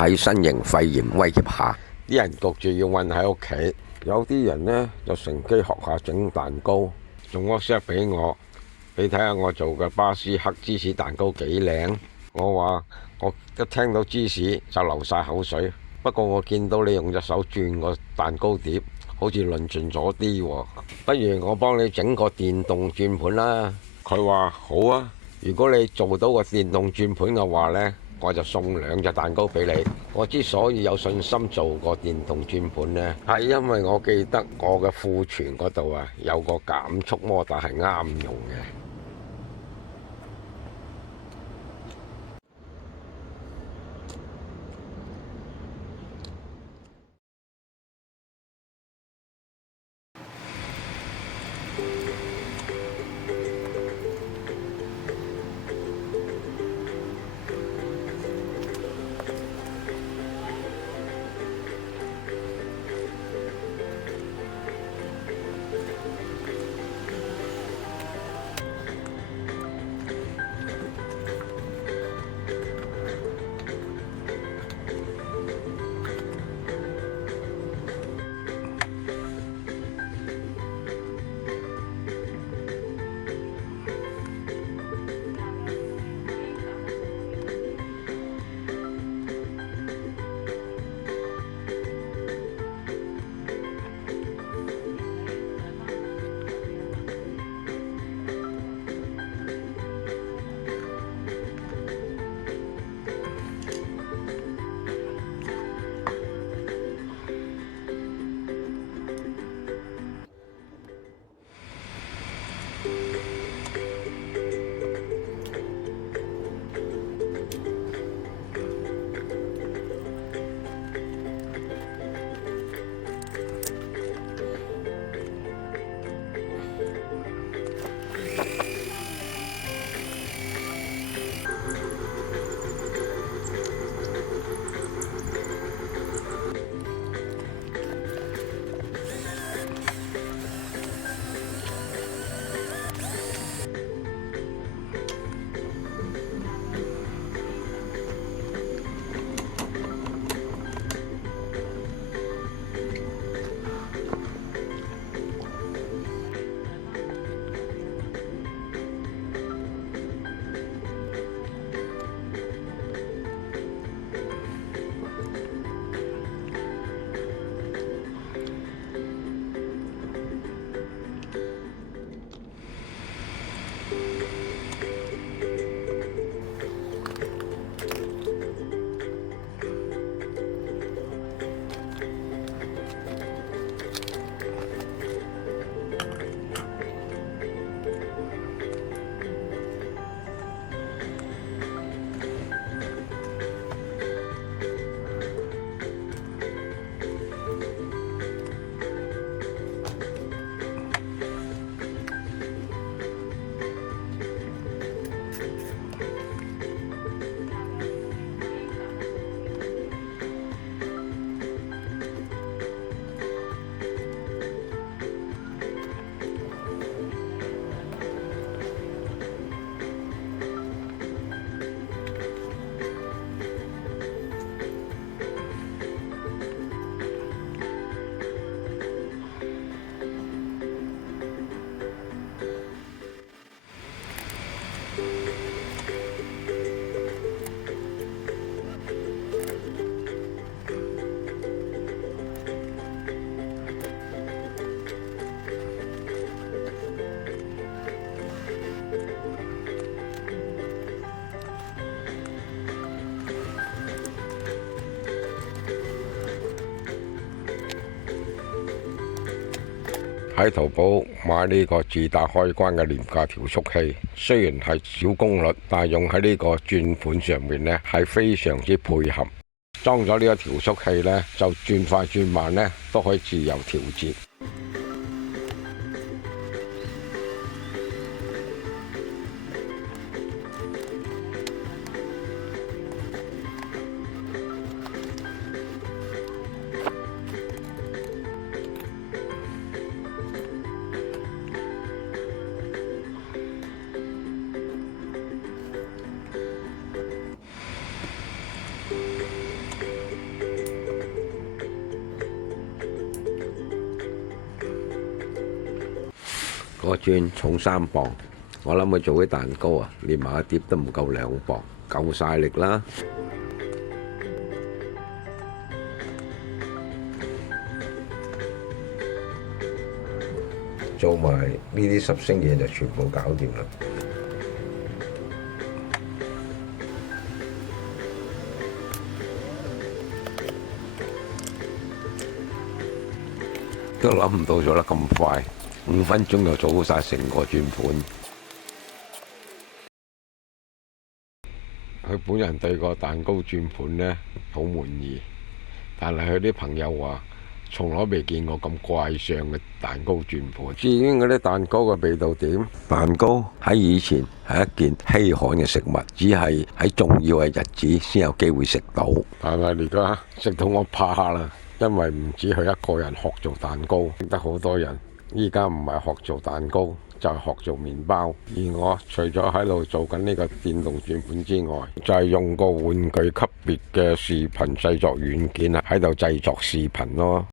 喺新型肺炎威脅下，啲人焗住要韞喺屋企。有啲人呢，就乘機學下整蛋糕，仲 WhatsApp 俾我，你睇下我做嘅巴斯克芝士蛋糕幾靚。我話我一聽到芝士就流晒口水。不過我見到你用隻手轉個蛋糕碟，好似論盡咗啲喎。不如我幫你整個電動轉盤啦。佢話好啊，如果你做到個電動轉盤嘅話呢，我就送2隻蛋糕俾你。我之所以有信心做個電動轉盤呢，係因為我記得我嘅庫存嗰度啊有個減速摩打係啱用嘅。喺淘寶買呢個自帶開關嘅廉價調速器，雖然係小功率，但係用喺呢個轉盤上面呢係非常之配合。裝咗呢個調速器呢，就轉快轉慢呢都可以自由調節。個磚重3磅，我諗佢做啲蛋糕啊，連埋一碟都唔夠2磅，夠晒力啦。做埋呢啲10星嘢就全部搞掂啦。都諗唔到做得咁快，5分鐘就做好晒成個轉盤。佢本人對個蛋糕轉盤呢好滿意，但係佢啲朋友話從來未見過咁怪相嘅蛋糕轉盤。至於嗰啲蛋糕嘅味道點？蛋糕喺以前係一件稀罕嘅食物，只係喺重要嘅日子先有機會食到。但係而家食到我怕啦。因為唔止佢一個人學做蛋糕，識得好多人。依家唔係學做蛋糕，就係學做麵包。而我除咗喺度做緊呢個電動轉盤之外，就係用個玩具級別嘅視頻製作軟件喺度製作視頻咯。